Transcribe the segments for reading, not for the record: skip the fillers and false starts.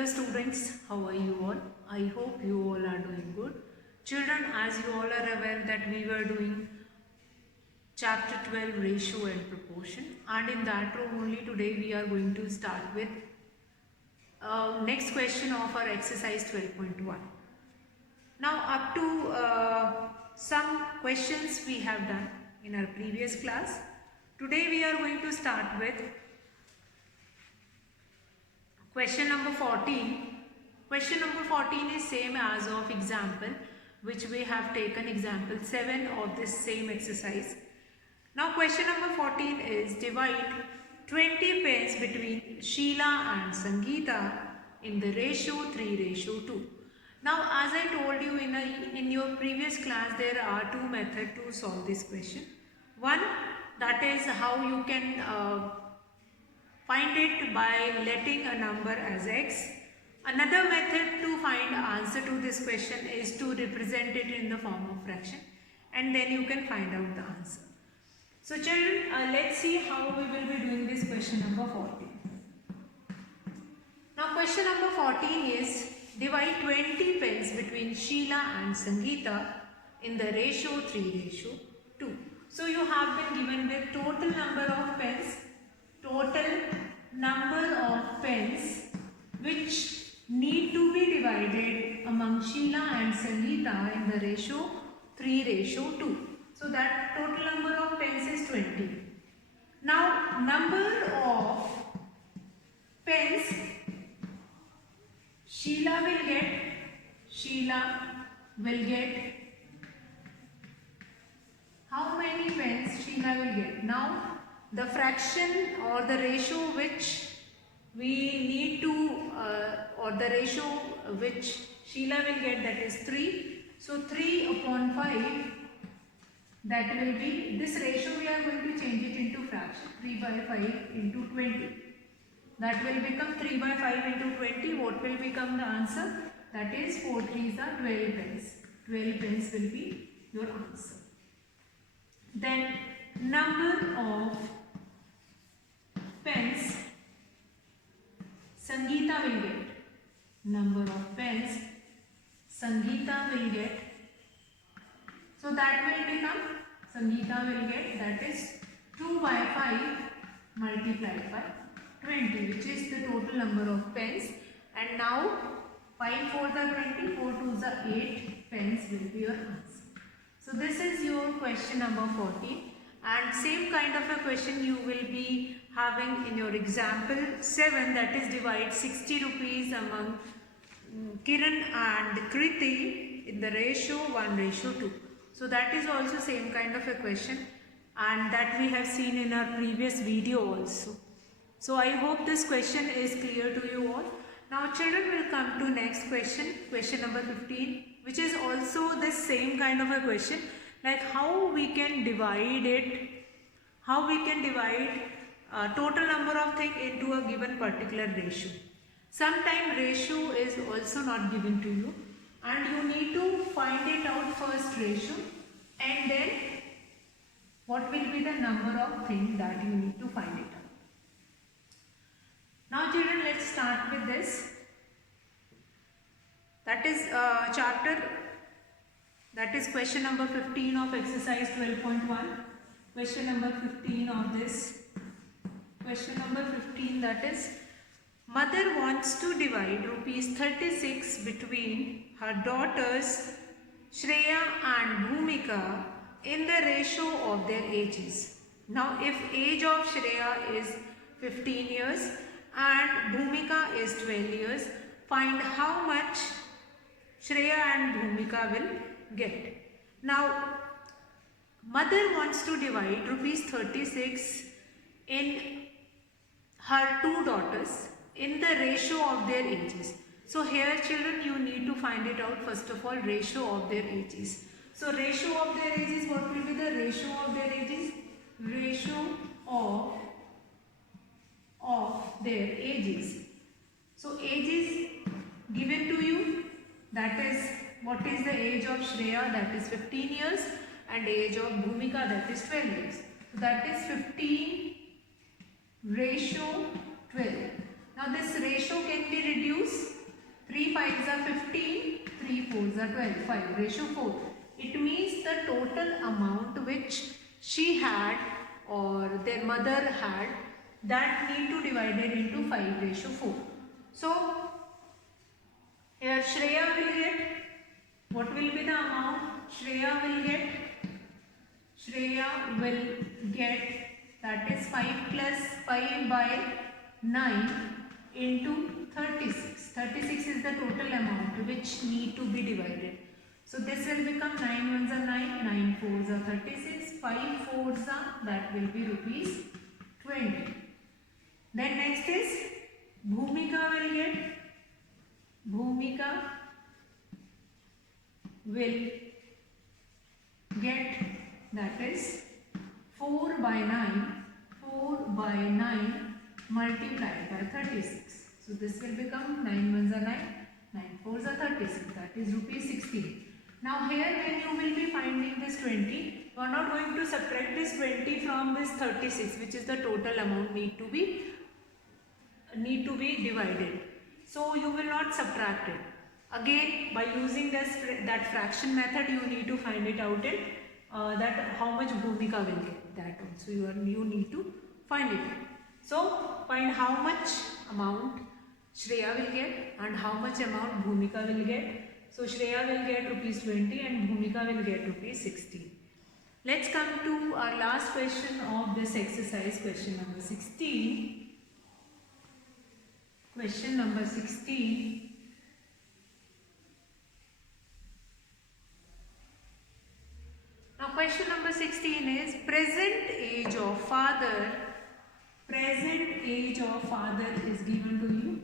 Hello students, how are you all? I hope you all are doing good. Children, as you all are aware that we were doing chapter 12 ratio and proportion, and in that row only today we are going to start with next question of our exercise 12.1. Now up to some questions we have done in our previous class. Today we are going to start with question number 14. Question number 14 is same as of example which we have taken example 7 of this same exercise. Now question number 14 is divide 20 pence between Sheila and Sangeeta in the ratio 3:2. Now as I told you in your previous class, there are two methods to solve this question. One, that is how you can find it by letting a number as x. Another method to find answer to this question is to represent it in the form of fraction, and then you can find out the answer. So children, let's see how we will be doing this question number 14. Now question number 14 is divide 20 pence between Sheila and Sangeeta in the ratio 3:2. So you have been given the total number of pence which need to be divided among Sheila and Sangeeta in the ratio 3:2. So that total number of pence is 20. Now number of pence Sheila will get how many pence Sheila will get? Now the fraction or the ratio which we need to or the ratio which Sheila will get, that is 3. So 3/5, that will be, this ratio we are going to change it into fraction, 3/5 into 20. That will become 3/5 into 20. What will become the answer? That is 4 3s are 12 pence. 12 pence will be your answer. Then number of pence Sangeeta will get. Number of pence Sangeeta will get. So that will become, Sangeeta will get, that is 2/5 multiplied by 20, which is the total number of pence. And now 5 4s are 20, 4 2s are 8 pence will be your answer. So this is your question number 14, and same kind of a question you will be having in your example 7, that is divide 60 rupees among Kiran and Kriti in the ratio 1:2. So that is also same kind of a question, and that we have seen in our previous video also. So I hope this question is clear to you all. Now children, will come to next question, question number 15, which is also the same kind of a question, like how we can divide it, how we can divide total number of things into a given particular ratio. Sometimes ratio is also not given to you, and you need to find it out first ratio, and then what will be the number of things that you need to find it out. Now children, let's start with this. That is chapter, that is question number 15 of exercise 12.1. Question number 15 of this. Question number 15, that is, mother wants to divide rupees 36 between her daughters Shreya and Bhumika in the ratio of their ages. Now if age of Shreya is 15 years and Bhumika is 12 years, find how much Shreya and Bhumika will get. Now mother wants to divide rupees 36 in her two daughters in the ratio of their ages. So here children, you need to find it out first of all, ratio of their ages. So ratio of their ages, what will be the ratio of their ages? Ratio of their ages. So ages given to you, that is, what is the age of Shreya? That is 15 years, and age of Bhumika, that is 12 years. So that is 15:12. Now this ratio can be reduced 3 5s are 15, 3 4s are 12, 5:4. It means the total amount which she had or their mother had, that need to divide it into 5:4. So here Shreya will get, what will be the amount Shreya will get? Shreya will get, that is 5 plus 5 by 9 into 36. 36 is the total amount which need to be divided. So this will become 9 ones are 9, 9 fours are 36, 5 fours are, that will be rupees 20. Then next is Bhumika will get, Bhumika will get, that is 4 by 9, 4 by 9 multiplied by 36. So this will become 9 ones are 9, 9 fours are 36, that is rupees 16. Now here when you will be finding this 20, you are not going to subtract this 20 from this 36, which is the total amount need to be divided. So you will not subtract it. Again, by using that fraction method, you need to find it out in that how much Bhumika will get. That also you need to find it. So find how much amount Shreya will get and how much amount Bhumika will get. So Shreya will get rupees 20 and Bhumika will get rupees 16. Let's come to our last question of this exercise, question number 16. Question number 16. Now question number 16 is present age of father. Present age of father is given to you.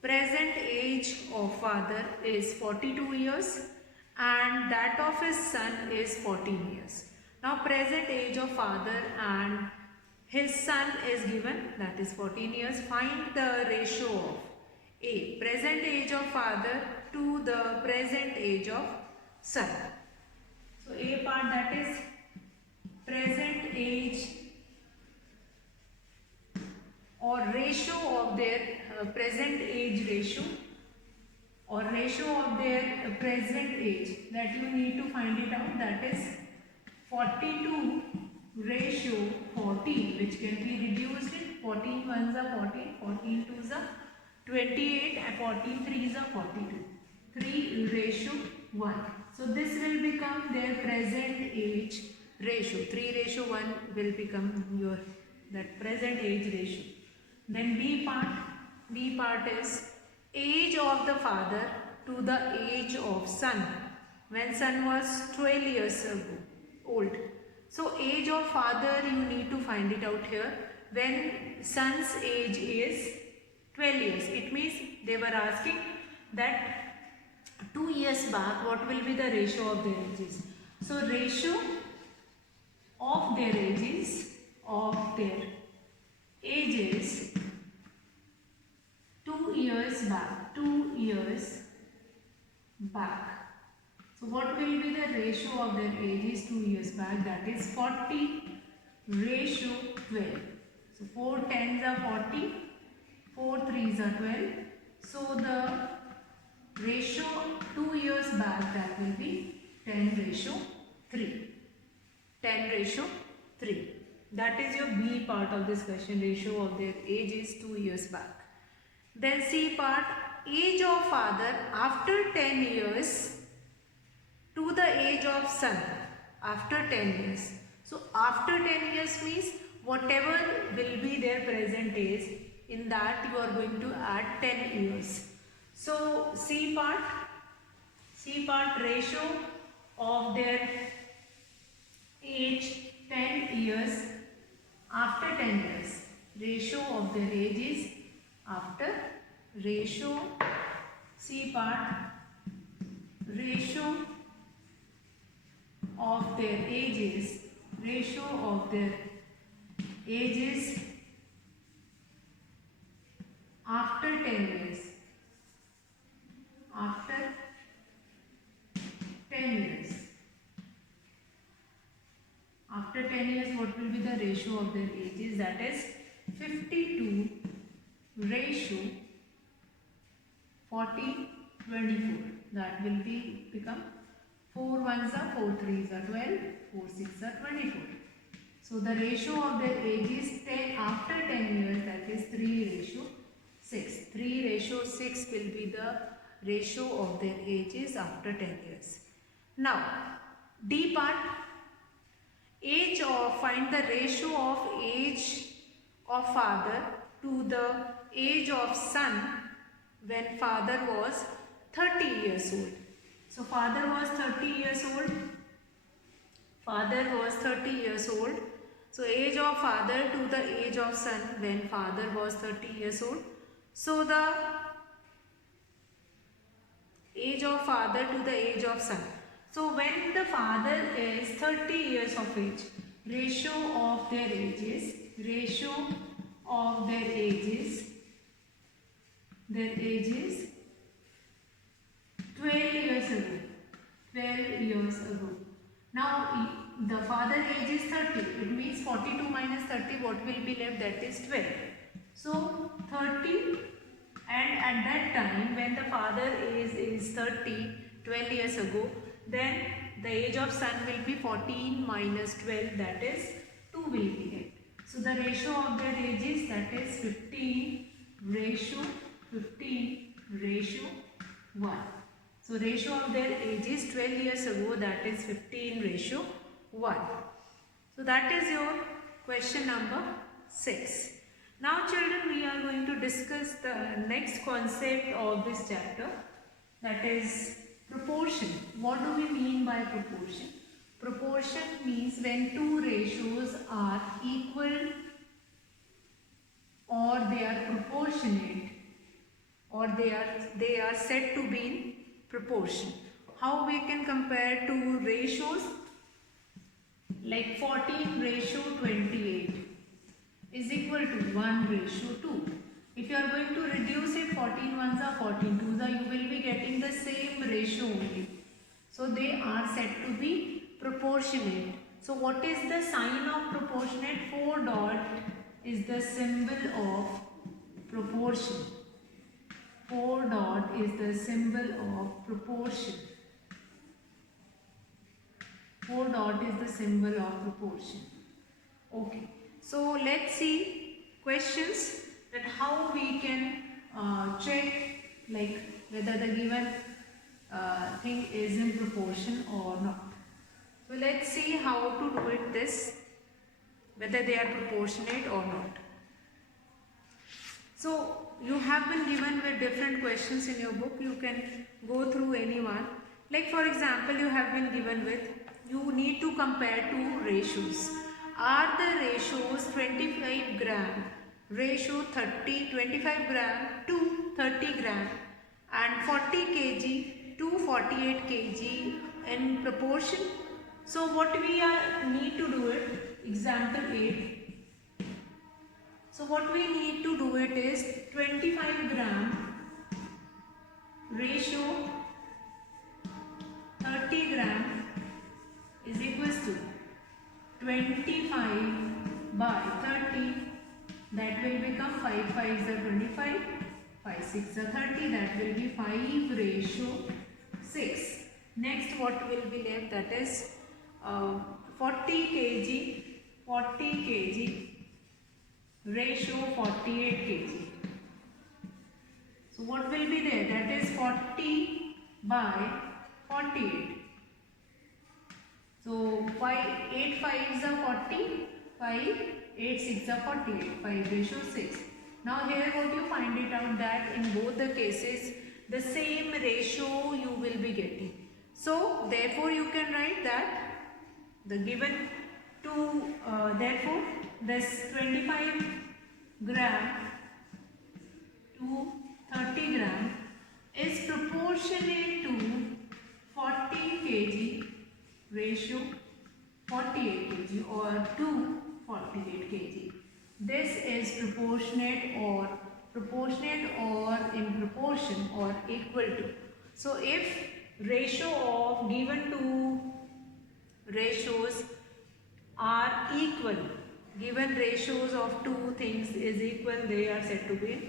Present age of father is 42 years and that of his son is 14 years. Now present age of father and his son is given, that is 14 years. Find the ratio of A, present age of father to the present age of son. So A part, that is present age or ratio of their present age ratio or ratio of their present age, that you need to find it out, that is 42 ratio 14, which can be reduced in 14 ones are 14, 14 twos are 28 and 14 threes are 42. 3 ratio 1. So this will become their present age ratio. 3 ratio 1 will become your that present age ratio. Then B part is age of the father to the age of son when son was 12 years old. So age of father you need to find it out here when son's age is 12 years. It means they were asking that 2 years back what will be the ratio of their ages. So ratio of their ages 2 years back, 2 years back. So what will be the ratio of their ages 2 years back? That is 40 ratio 12. So 4 tens are 40, 4 threes are 12. So the ratio 2 years back, that will be 10 ratio 3. 10 ratio 3. That is your B part of this question, ratio of their ages 2 years back. Then C part, age of father after 10 years to the age of son after 10 years. So after 10 years means whatever will be their present age, in that you are going to add 10 years. So C part ratio of their age 10 years after 10 years. Ratio of their ages after ratio C part ratio of their ages after 10 years after 10 years. After 10 years what will be the ratio of their ages? That is 52 ratio 40, 24. That will become 4 ones are 4 threes are 12, 4 6 are 24. So the ratio of their age is 10 after 10 years, that is 3:6. 3:6 will be the ratio of their ages after 10 years. Now, D part, find the ratio of age of father to the age of son when father was 30 years old. So father was 30 years old. Father was 30 years old. So age of father to the age of son when father was 30 years old. So the age of father to the age of son. So when the father is 30 years of age, ratio of their ages 12 years ago. 12 years ago. Now the father age is 30. It means 42 minus 30, what will be left? That is 12. So 30, and at that time when the father is 30, 12 years ago, then the age of son will be 14 minus 12, that is 2 will be left. So the ratio of their ages, that is 15 ratio 1. So ratio of their ages 12 years ago, that is 15:1. So that is your question number 6. Now children, we are going to discuss the next concept of this chapter, that is proportion. What do we mean by proportion? Proportion means when two ratios are equal or they are proportionate, or they are said to be in proportion. How we can compare two ratios? Like 14:28 is equal to 1:2. If you are going to reduce it, 14 ones are 14 twos are, you will be getting the same ratio only. So they are said to be proportionate. So what is the sign of proportionate? 4 dot is the symbol of proportion. 4 dot is the symbol of proportion. 4 dot is the symbol of proportion. Okay. So let's see questions, that how we can check like whether the given thing is in proportion or not. So let's see how to do it this, whether they are proportionate or not. So you have been given with different questions in your book. You can go through any one. Like for example, you have been given with, you need to compare two ratios. Are the ratios 25 gram, ratio 25 gram to 30 gram and 40 kg to 48 kg in proportion? So what we need to do it, example 8. So what we need to do it is 25 gram ratio 30 gram is equals to 25 by 30, that will become 5 5s are 25, 5 6 are 30, that will be 5:6. Next what will be left, that is 40 kg ratio 48 kg. So what will be there? That is 40 by 48. So 8 5s are 40, 5 8 6 are 48, 5:6. Now here what you find it out, that in both the cases the same ratio you will be getting. So therefore you can write that the given two, therefore this 25 gram to 30 gram is proportionate to 40 kg ratio 48 kg or to 48 kg. This is proportionate or in proportion or equal to. So if ratio of given two ratios are equal, given ratios of two things is equal, they are said to be in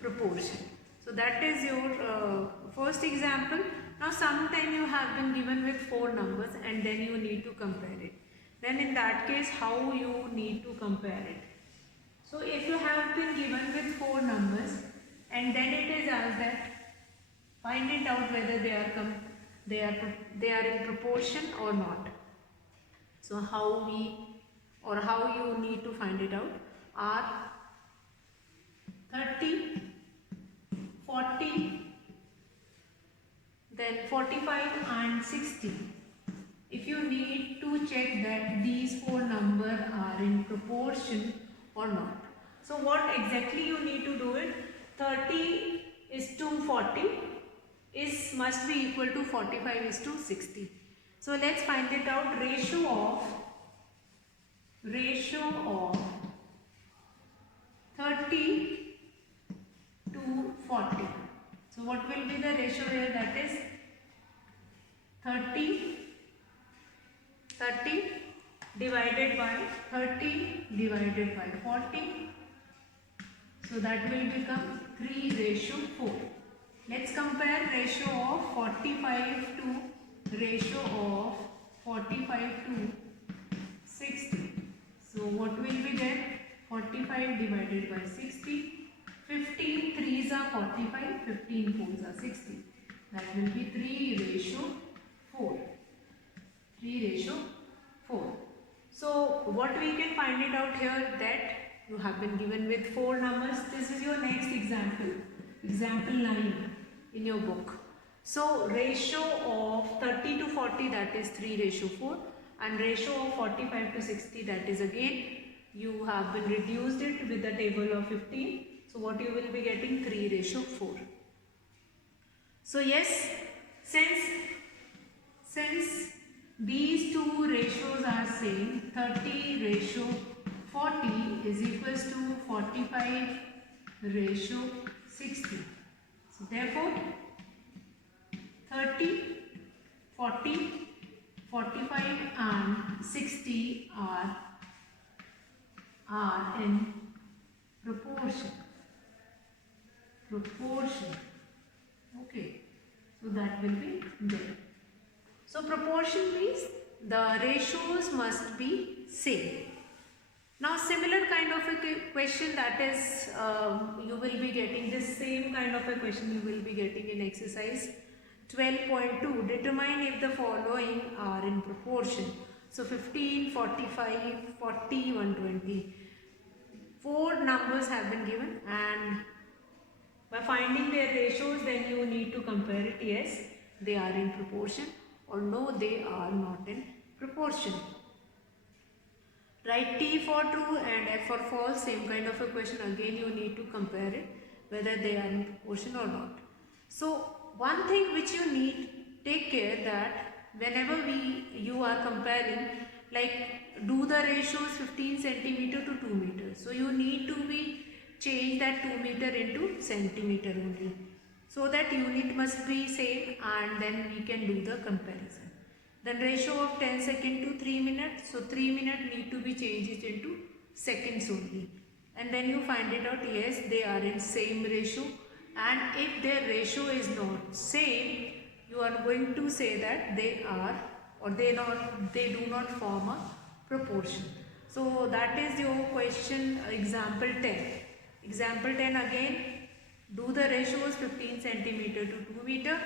proportion. So that is your first example. Now sometime you have been given with 4 numbers and then you need to compare it. Then in that case, how you need to compare it? So if you have been given with 4 numbers and then it is asked that find it out whether they are in proportion or not. So how you need to find it out are 30, 40, then 45 and 60. If you need to check that these 4 numbers are in proportion or not. So what exactly you need to do it? 30 is to 40 must be equal to 45 is to 60. So let's find it out. Ratio of 30 to 40. So what will be the ratio here? That is 30 divided by 30 divided by 40. So that will become 3:4. Let's compare ratio of 45 to ratio of 45 to 60. So what will be there? 45 divided by 60. 15 3s are 45, 15 4s are 60. That will be 3:4. 3:4. So what we can find it out here, that you have been given with 4 numbers. This is your next example. Example 9 in your book. So ratio of 30 to 40, that is 3:4, and ratio of 45 to 60, that is again you have been reduced it with the table of 15. So what you will be getting? 3:4. So yes, since these two ratios are same, 30:40 is equals to 45:60. So therefore 30, 40, 45 and 60 are in proportion. Okay, so that will be there. So proportion means the ratios must be same. Now similar kind of a question, that is you will be getting this same kind of a question you will be getting in exercise 12.2. Determine if the following are in proportion. So 15, 45, 40, 120. 4 numbers have been given, and by finding their ratios then you need to compare it. Yes, they are in proportion, or no, they are not in proportion. Write T for true and F for false. Same kind of a question. Again you need to compare it whether they are in proportion or not. So one thing which you need take care that whenever you are comparing, like do the ratios 15 centimeter to 2 meters. So you need to be change that 2 meter into centimeter only. So that unit must be same, and then we can do the comparison. Then ratio of 10 seconds to 3 minutes. So 3 minutes need to be changed into seconds only. And then you find it out, yes, they are in same ratio. And if their ratio is not same, you are going to say that they are, or they do not form a proportion. So that is your question, example 10. Example 10 again, do the ratios 15 centimeter to 2 meter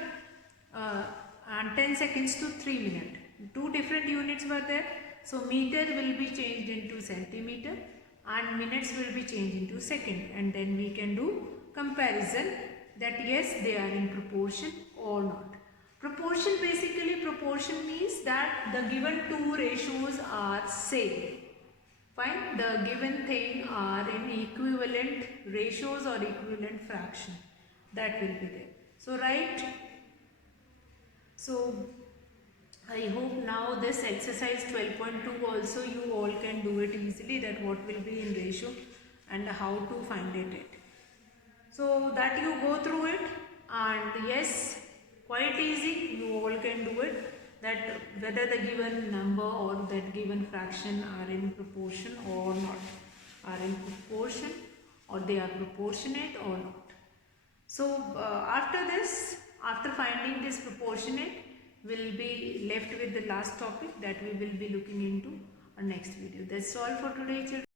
and 10 seconds to 3 minutes. 2 different units were there. So meter will be changed into centimeter and minutes will be changed into second, and then we can do comparison that yes, they are in proportion or not. Proportion, basically proportion means that the given 2 ratios are same. Fine, the given thing are in equivalent ratios or equivalent fraction. That will be there. So right. So I hope now this exercise 12.2 also you all can do it easily, that what will be in ratio and how to find it. So that you go through it, and yes, quite easy, you all can do it, that whether the given number or that given fraction are in proportion or not, are in proportion or they are proportionate or not. So after this, after finding this proportionate, we'll be left with the last topic that we will be looking into our next video. That's all for today, children.